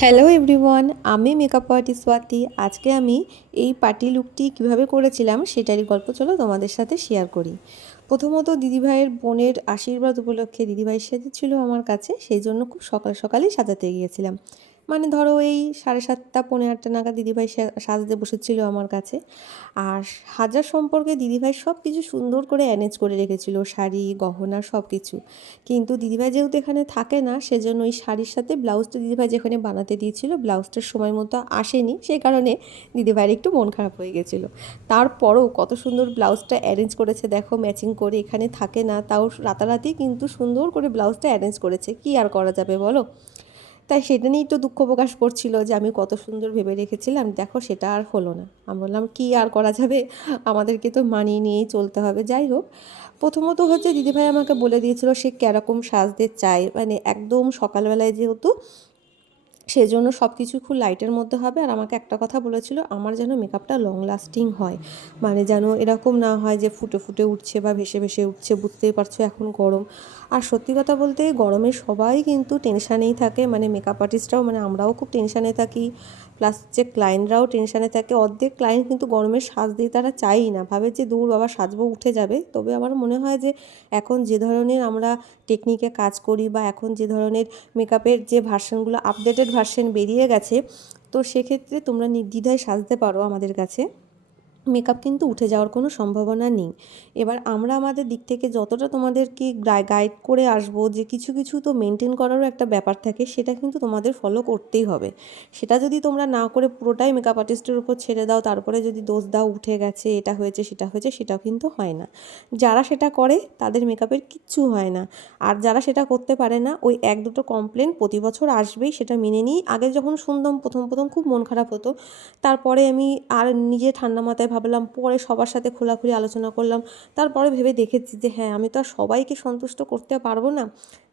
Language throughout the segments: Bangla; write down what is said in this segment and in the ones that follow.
হ্যালো এভরিওয়ান, আমি মেকআপ আর্টিস্ট স্বাতি। আজকে আমি এই পার্টি লুকটি কিভাবে করেছিলাম সেটারই গল্প চলো তোমাদের সাথে শেয়ার করি। প্রথমত দিদিভাইয়ের বোনের আশীর্বাদ উপলক্ষে দিদিভাই সেজেছিল আমার কাছে, সেই জন্য খুব সকাল সকালই সাজাতে গিয়েছিলাম। মানে ধরো এই 7:30 পৌনে 8টা নাগাদ দিদিভাই সাজতে বসেছিল আমার কাছে। আর সাজার সম্পর্কে দিদিভাই সব কিছু সুন্দর করে অ্যারেঞ্জ করে রেখেছিল, শাড়ি গহনা সব কিছু। কিন্তু দিদিভাই যেহেতু এখানে থাকে না, সেজন্য ওই শাড়ির সাথে ব্লাউজটা দিদিভাই যেখানে বানাতে দিয়েছিল ব্লাউজটার সময় মতো আসেনি, সেই কারণে দিদিভাইয়ের একটু মন খারাপ হয়ে গেছিলো। তারপরও কত সুন্দর ব্লাউজটা অ্যারেঞ্জ করেছে দেখো, ম্যাচিং করে। এখানে থাকে না, তাও রাতারাতি কিন্তু সুন্দর করে ব্লাউজটা অ্যারেঞ্জ করেছে, কি আর করা যাবে বলো। তাই সেটা নিয়ে একটু দুঃখ প্রকাশ করছিল যে আমি কত সুন্দর ভেবে রেখেছিলাম, দেখো সেটা আর হলো না। আমি বললাম কি আর করা যাবে, আমাদেরকে তো মানিয়ে নিয়েই চলতে হবে। যাই হোক, প্রথমত হচ্ছে দিদিভাই আমাকে বলে দিয়েছিল সে কীরকম সাজতে চায়, মানে একদম সকালবেলায় যেহেতু, সেজন্য সব কিছু খুব লাইটের মধ্যে হবে। আর আমাকে একটা কথা বলেছিল, আমার যেন মেকআপটা লং লাস্টিং হয়, মানে যেন এরকম না হয় যে ফুটে ফুটে উঠছে বা ভেসে ভেসে উঠছে। বুঝতেই পারছো এখন গরম। আর সত্যি কথা বলতে গরমে সবাই কিন্তু টেনশানেই থাকে, মানে মেকআপ আর্টিস্টরাও, মানে আমরাও খুব টেনশানে থাকি, প্লাস যে ক্লায়েন্টরাও টেনশানে থাকে। অর্ধেক ক্লায়েন্ট কিন্তু গরমের সাজ দিয়ে তারা চায়ই না, ভাবে যে দূর বাবা সাজবো উঠে যাবে। তবে আমার মনে হয় যে এখন যে ধরনের আমরা টেকনিকে কাজ করি, বা এখন যে ধরনের মেকআপের যে ভার্সনগুলো আপডেটেড ভার্সন বেরিয়ে গেছে, তো সেক্ষেত্রে তোমরা নির্দ্বিধায় সাজতে পারো আমাদের কাছে। মেকআপ কিন্তু উঠে যাওয়ার কোনো সম্ভাবনা নেই। এবার আমরা আমাদের দিক থেকে যতটা তোমাদেরকে গাইড করে আসবো, যে কিছু কিছু তো মেনটেন করারও একটা ব্যাপার থাকে, সেটা কিন্তু তোমাদের ফলো করতেই হবে। সেটা যদি তোমরা না করে পুরোটাই মেকআপ আর্টিস্টের উপর ছেড়ে দাও, তারপরে যদি দোষ দাও উঠে গেছে, এটা হয়েছে সেটা হয়েছে, সেটাও কিন্তু হয় না। যারা সেটা করে তাদের মেকআপের কিচ্ছু হয় না। আর যারা সেটা করতে পারে না, ওই এক দুটো কমপ্লেন প্রতি বছর আসবেই, সেটা মেনে নিই। আগে যখন শুনতাম প্রথম প্রথম খুব মন খারাপ হতো, তারপরে আমি আর নিজে ঠান্ডা মাথায় ভাবলাম, পরে সবার সাথে খোলাখুলি আলোচনা করলাম। তারপরে ভেবে দেখেছি যে হ্যাঁ, আমি তো আর সবাইকে সন্তুষ্ট করতে পারবো না।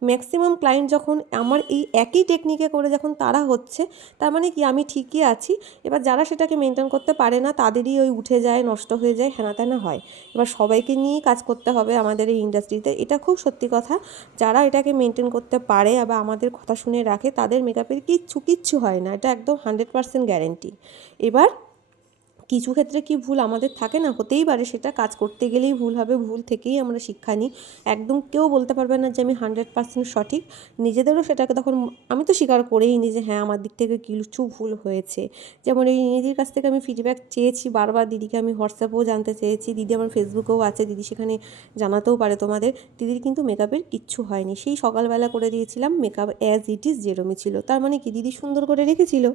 ম্যাক্সিমাম ক্লায়েন্ট যখন আমার এই একই টেকনিকে করে যখন তারা হচ্ছে, তার মানে কি আমি ঠিকই আছি। এবার যারা সেটাকে মেনটেন করতে পারে না, তাদেরই ওই উঠে যায়, নষ্ট হয়ে যায়, হেনা তেনা হয়। এবার সবাইকে নিয়েই কাজ করতে হবে আমাদের এই ইন্ডাস্ট্রিতে, এটা খুব সত্যি কথা। যারা এটাকে মেনটেন করতে পারে বা আমাদের কথা শুনে রাখে, তাদের মেকআপের কিচ্ছু কিচ্ছু হয় না, এটা একদম 100% গ্যারেন্টি। এবার কিছু ক্ষেত্রে কি ভুল আমাদের থাকে না, হতেই পারে, সেটা কাজ করতে গেলেই ভুল হবে, ভুল থেকেই আমরা শিক্ষা নিই। একদম কেউ বলতে পারবে না যে আমি 100% সঠিক। নিজেদেরও সেটাকে তখন আমি তো স্বীকার করেই নিই যে হ্যাঁ, আমার দিক থেকে কিছু ভুল হয়েছে। যেমন এই দিদির কাছ থেকে আমি ফিডব্যাক চেয়েছি বারবার, দিদিকে আমি হোয়াটসঅ্যাপেও জানতে চেয়েছি, দিদি আমার ফেসবুকেও আছে, দিদি সেখানে জানাতেও পারে তোমাদের। দিদির কিন্তু মেকআপের কিচ্ছু হয়নি, সেই সকালবেলা করে দিয়েছিলাম মেকআপ অ্যাজ ইট ইজ যেরমই ছিল। তার মানে কি দিদি সুন্দর করে রেখেছিল।